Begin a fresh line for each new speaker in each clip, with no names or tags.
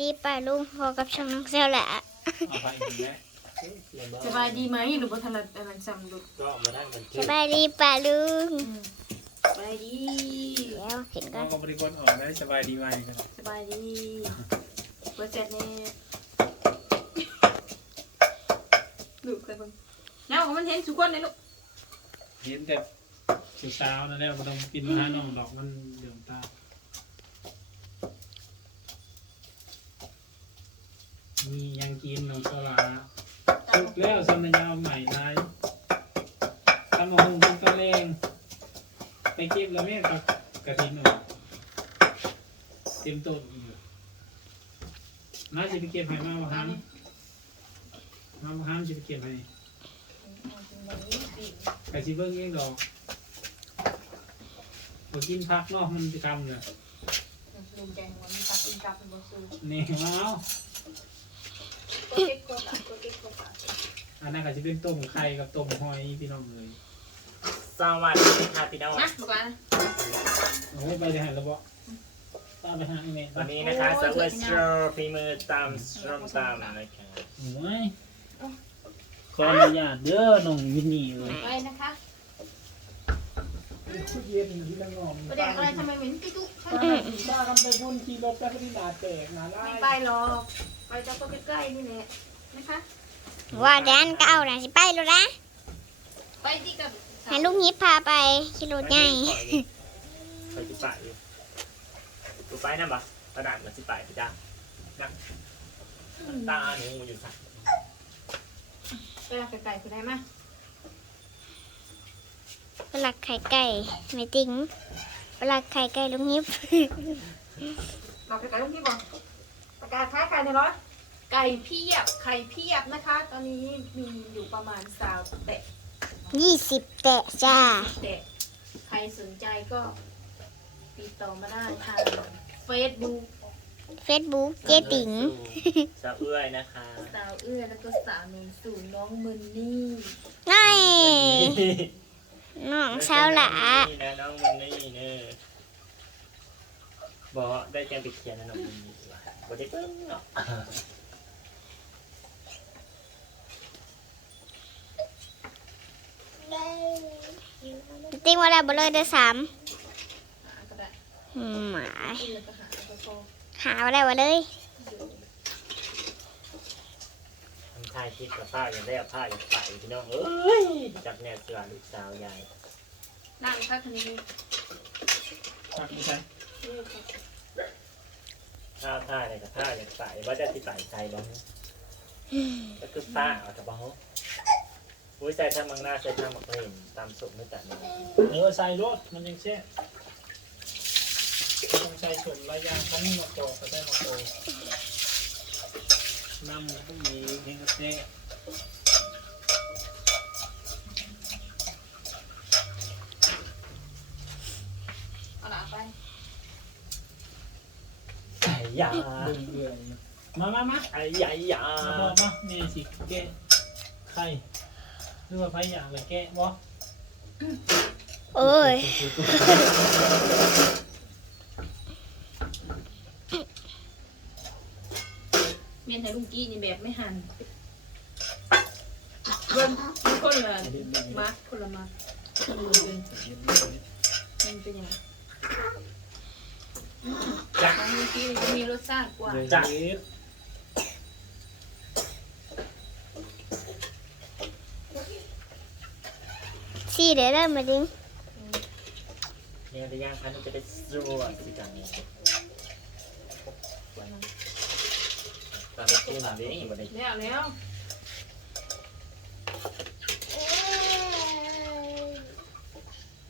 ดีป่าลุงพอกับช่องน้องเซลแหละ
เอาไปอีกแล้ว
สบายดีไหมหรือว่าทันอะไรจำดู
ก็เอามาได้มัน
สบายดีป่าลุง
สบายดี
เดี๋ยวขึ้นก่
ก็
อน
ก็บริกรออกได้สบายดีไหมกัน
สบายดีเปิดเสร็จนี่ลูกเคยเบิ่งแล้วมันเห็นสุกคนเลยลูก
เห็นแต่สุดสาวนั่นแหละมันต้องกินมาหาน้องดอกมันเดือดตามียังกินน้องสลาสุกแล้วสมัยยาวใหม่นายทำมาหุงเป็นตะเลงไปเก็บแล้วแม่กับกระถินหน่อยเต็มต้นอยู่น่าจะไปเก็บให้มาว่าฮันมาว่าฮันจะไปเก็บให้ ไก่ชี เบิ้งเองดอกพอกินพักเนอกมันจะกำเนี่ย
ลุงแกงวันนี้ตัดอินกับเป็นบอสู
นี่ว้าว
ก็เก็บก็ตัดก็เก็บก็ตัด
อันนั้นก็จะเป็นต้มไข่กับต้มหอยพี่น้องเลย
สวัสดีค่ะพี่น้อง
นะบอกว่า
โอ้ยไปจะหันระเบาะตามไปหาไอ้เมย์
วันนี้นะคะสวัสดีฝีมือตามส้มตำนะคะ
โอ้ยขออนุญาตเด้อน้องวินนี่เลย
ไปนะคะ
เย็นที่ละงอม
ประเด็นอะไรทำไมเหม็นติ๊ตุ๊
บ้ากันไปบุญขี่รถไปที่นาแตกนาไล่
ไม่ไปหรอก ไปจะก็ใกล้ๆนี่แหละนะคะ
ว่าแดนก็เอาหน่ะสิไปแล้วนะ
ไปที่กับ
ให้ลุงฮิปพาไปขี่รถใหญ่
ไปที่ป่าอยู่ดูไปนะบ่กระดาษมันสิป่าพี่จ้านะตาหนูอยู่สัก
ไปรักไก่คือได้ไหม
ปลักไข่ไก่ไม่จริงปลักไข่ไก่ลุงฮิป
เราไก่ต้องที่ก่อนประกาศค้าไก่ในร้อยไก่เพียบไข่เพียบนะคะ ตอนนี้มีอยู่ประมาณสาวแตะ
ยี่สิบแตะจ้า
แตะใครสนใจก็ติดต่อมาได้ทางเฟซบุ๊ก
เฟซบุ๊กเจ๊ติ๋ง
สะเอื้อยนะคะ
สาวเอื้อแล้วก็สาวหนึ่งสู่น้องมึนนี่
น้อย น้องเช้าหละ
นี่นะน้องมันนี่เนอะบอกได้แจ้งไปเขียนนะน้องมันนี่ว่ะบ่ได้เพิ่งเนาะ
ติ้งว่าแล้วบ่เลยเด้อสาม
หาก็ได้
อืมหมาย
ขึ้นแล้วก็หาก็พอ
หาว่าแล้วว่าเลย
ทำทายคิดกับผ้าอย่างได้เอาผ้าอย่างใส่พี่น้องเอ้ยจับแนวเสือลูกสาวยาย
นั่งพักคันนี้
ตักไม่ใช่
ผ้าผ้าอะไรกับผ้าอย่างใส่ว่าจะติดใส่ใจบ้างก็คือผ้าเอาแต่บ้างอุ้ยใส่ทำมังหน้าใส่ทำมักเล่นตามสุกไม่ตัดเลย
เออใส่รถมันยังแช่บต้องใส่ส่วนระยางคันนี้มาโตก็ได้มาโต น้ำมันก็มีเฮงกระเทะ
เอาหนาไป
ไอ้ยา
เบื่อเบื่อมามามา
ไอ้ยายา
มาบอกมาแม่สิแกะไข่หรือว่าไผอยากเลยแกะบ่
โอ้ย
เมียนไทยลุงกี้นี่แบบไม่หันเบิ้ลคนละมาร์คคนละมาร์คคนละเป็นมันเป็นยังไง
จัก
ลุงกี้จะมีรสชาติกว่า
จัก
สี่เดี๋ยวเริ่มาดิ้ง
เนี่ยระยางพันธุ์จะเป็นสัวสิกันนี้ ตอนนี้คุณเลี้ยงอยู่บนนี้
แล้วแล้ว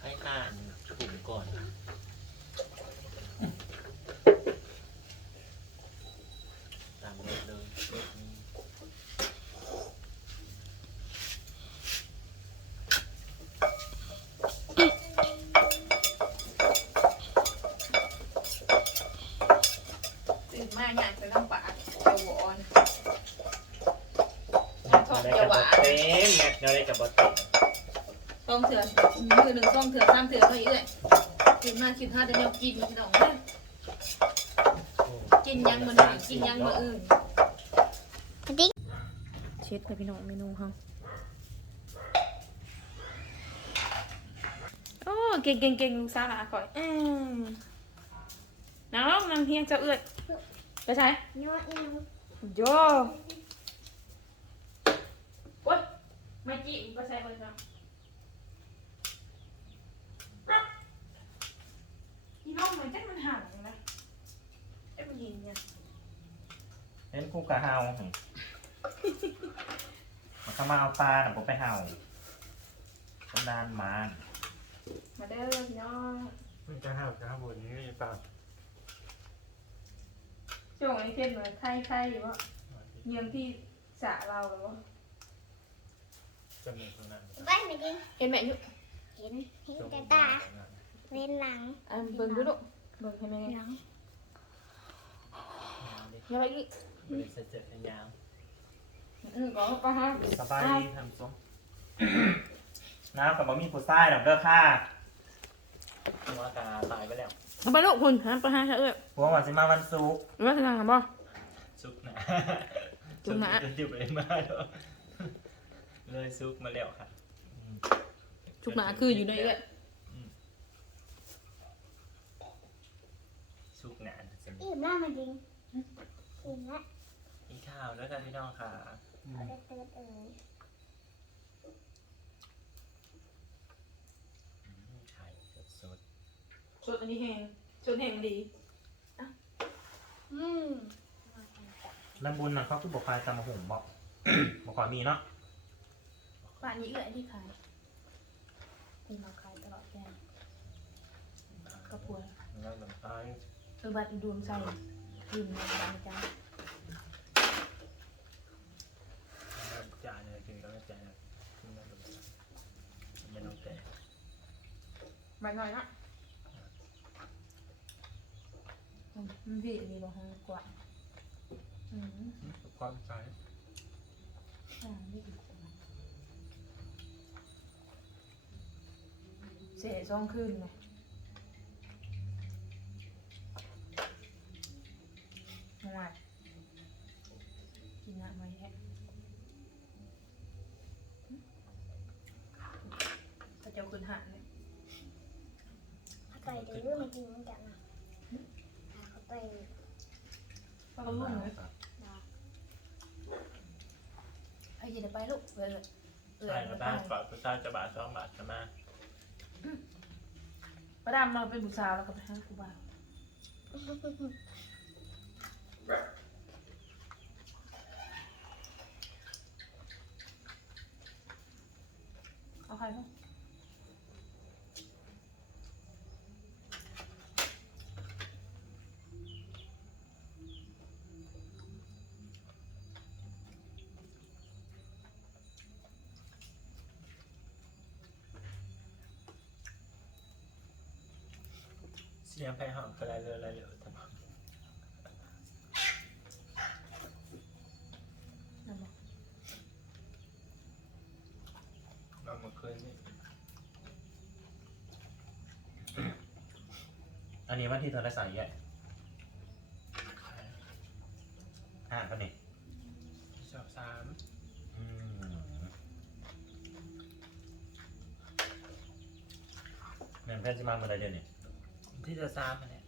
ให้อ่านถุงก่อนตามเลยเลย
ตื่นมาอยากไปลำบากเจ้าหัวอ่อน ท้อง
ได้
เจ้า
กั
ห
บ
วา
เต็มแม็กได้กับบเต็ม
ต้องเถื่อนมือหนึ่งต้องเถื่อนสามเถื่อนเท่าอีกเลยตื่นมาคิดท่าจะแนวกินพี่น้องเลย
โอ้
กิกินยังมื้อนี้กินยังมื้ออื่น
แม่ติ้ง
เช็ดเลยพี่น้องเมนูเขาโอ้เก่งเก่งเก่งลูกสาวหลาก่อยอืมน้องนางเพียงเจ้าเอื้อยไปใช้
นัวเอียว
โยโอ้ย ไม่จีบไปใช้คนเดียวพี่น้องเหมือนจักมันห่างนะเอ้ยมันยิงเนี่ย
เล่นคู่กับเฮาหึมันเข้ามาเอาปลาแต่ผมไปเฮาต้นดานมา
มาเด้อพี่น้อง
มันจะห้าวจะห้าวบนนี้เปล่า
ช่วงนี้เข้มเลยไข้ไข้อยู่ว่าเยี่ยมที่สระเราหรือว่า
จะมีคนนั้น
ไปแม่ติ้ง
เห็นไหมยุ
เห็นเห็นแต่ตาเว้นหลัง
อะเบิ่งดูลูกเบิ่งให้แม่
หลัง
อย่าไปอีก
บริษัทเจ็ดยาว
อืมก็ก็ฮะ
สบายดีทำซุ้มน้ำกับบะหมี่ผู้ชายดอกเด้อค่ะหัวกาตายไปแล้ว
เอาไปลูกคุณฮะไปหาเถอะเอ้ย
หัววันสิมาวันศุกร์
ว่าจะทำบ่
ซุกนะ
ซุกนะ
จุบเองมาเด้อ เลยซุกมาแล้วค่ะอืม
ทุกหนาคืออยู่ในเอ้ย
ซุกหนานสิ
อิ่มแล้วแม่ติ้งอิ่มแล้ว
กินข้าวแล้วกันพี่น้องค่ะ
เอาได้เติร์ดเอ่ย
อืมไข่สด
สดอันนี้แห้งสดแห้งดี
อืม
ๆแล้วบุญน่ะเขาคือบอกคายตำมะหุ่งบอกบอกขอมีเนาะ
ป่านนี้เอ้ยที่ขายเป็นมาขายตลอดแกงกระพวย
แล้วลำต้อย
เออบัดดวงใจยืมในบางจ้า
จ่ายเลยกินก็ไม่จ่ายเงินแล้วลำต้อยไม่ต้องแก่
ใบหน่อยนะอืมมันพี่มีบางห้กว่าอืม
ความใจ
อ่านี่อีก เสียช่องคืนไหมมวยกินน้ำมาแยะพระเจ้าคืนหันเนี่ย
เอาไปเดี๋ยวแม่ติ้งมันจะมาเอาไป
พระก็ลุ่มเลย
ดอก
ไอ้เจะไปลูกเออเออ
ใช่
ไป
ก็ได้ก่อนผู้ชายจะบาทสองบาทจะมา
ประดามาเป็นบูชาวแล้วก็ไปหาครูบาเอาใครบ้าง
เสียงไปห้องก็ได้เลยอะไรเลยทำไม
นั่นบอก
เราเมื่อคืนนี่อันนี้วันที่เธอได้ใส่แยะอ่านปะเนี่ย
ชอบสาม
อืมเงินเพื่อนจะมาเมื่อไรเดือนนี่
ที่จะสามอันเนี้ย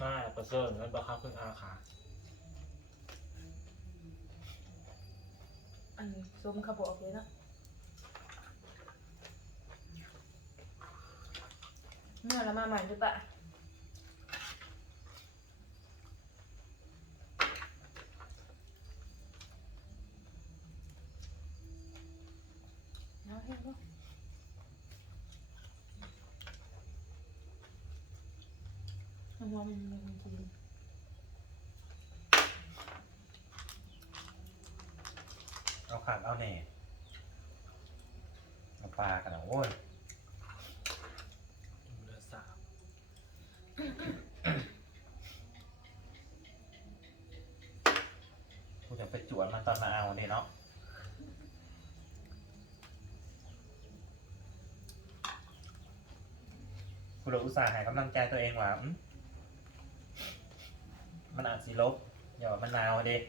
มาประเสริฐแล้วบังคับขึ้นอาขา
อันส้มขาวบอกเลยเนาะเมื่อเรามาใหม่หรือเปล่า เลา
อาขาดเอาเน่เอาปลากันนะโอ้ย
เดืา
กูจะไปจวนมันตอนมาเอาเนี่ยเนาะ
คุณเราอุตส่าห์หายกำลังใจตัวเองว่า มมันอาจสิลบอย่าว่ามันหนาวเด็ก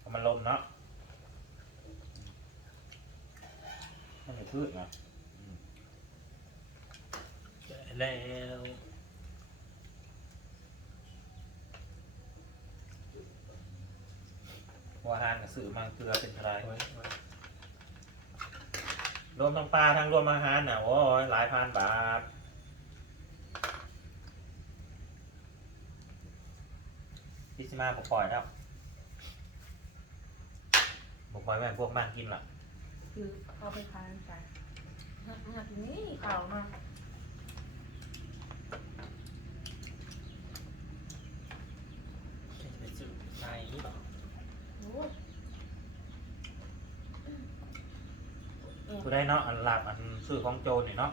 พอมันลมเนาะมันจะพืชเนาะ
แล้ว
หัวหานกับสื่อมาเกลือเป็นอะไร
โอ้ยโอ้ย
รวมทั้งปลาทั้งรวมอาหารน่ะโอ้ยหลายพันบาท พิซมาผมปล่อยแล้วผมปล่อยแม่พวกบ้านกินล่ะ
คือเอาไปทานไปอยากนี่ข่าวมา
จะไปซื้อใส่หรอ
โอ้ย
กูได้เนาะอันหลับอันซื้อของโจรนี่เนาะ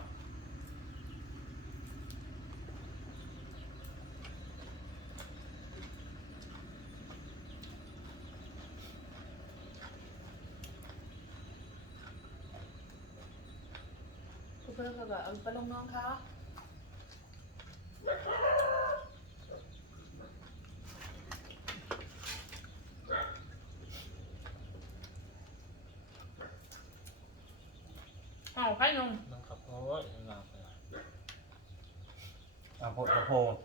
เพื่อนเขาก็เอาไปลงน้องเขาเอาไข่นม
น้องขับโอ้ยเราไป
เอาโพดเอาโพด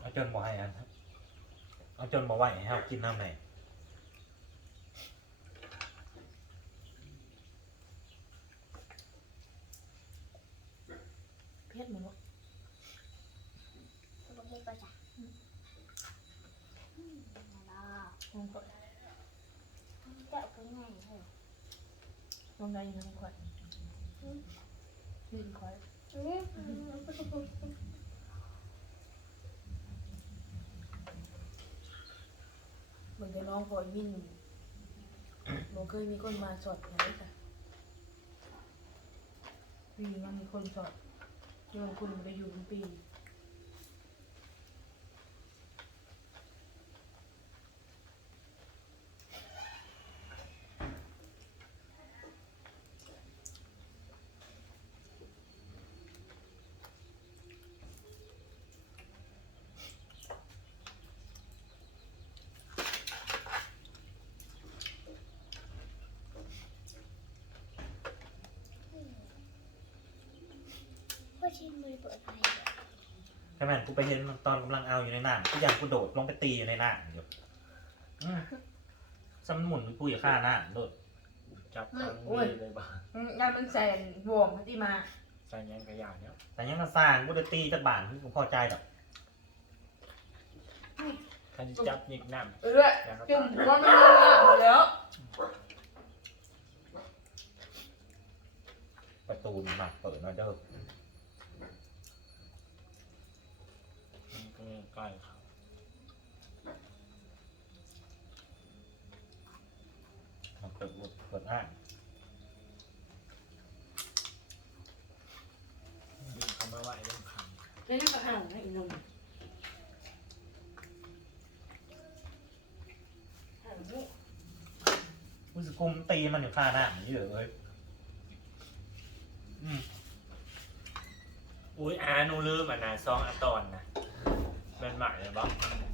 เอาจนบ่ให้อันเอาจนบ่ไหวให้เฮากินน้ำไหน
เพชรเหมือนว่า
ตัวนี้ก็จะอืมแล้ว
ลงก่อน
เจ้าก็ง่ายเลย
ลงได้ยังไงขวดยืนขวด
อืม
เหมือนกับน้องพลอยมินโมเคยมีคนมาสอดไหนจ้ะปีมันมีคนสอด เรื่องคุณไปอยู่เป็นปี
เปิดไฟ
ใช่ไหมกูไปเห็นมันตอนกำลังเอาอยู่ในน้ำทุกอย่างกูโดดลงไปตีอยู่ในน้ำอยู่อืมซ้ำหมุนกูอย่าฆ่าหน้าโดด
จับทางนี้เลยบ้าง
งานมันแสนบวมพัติมา
ใส่ยังกระยาเนี่ย
แต่ยังมาสร้างกูจะตีจักบานกูพอใจดอก
คันจับหยิกน้ำ
เออจุ่มหัวมันเลยอะหมดแล้ว
ประตูมันหมักเปิดมาเด้อ
มันก็ใกล้เขา
มันเปิดเปิดอ่าง
ดึงเขาไม่ไหวเรื่องขัง
แล้วนี่ก็ห่างให้อีนึ่งห่างนี่
กูสกุมตีมันอยู่ฆ่าหน้ามันเยอะเลยอืม
อุ้ยอาหนูลืมอะนะซองอะตอนนะ แมนใหม่เลยบ้าง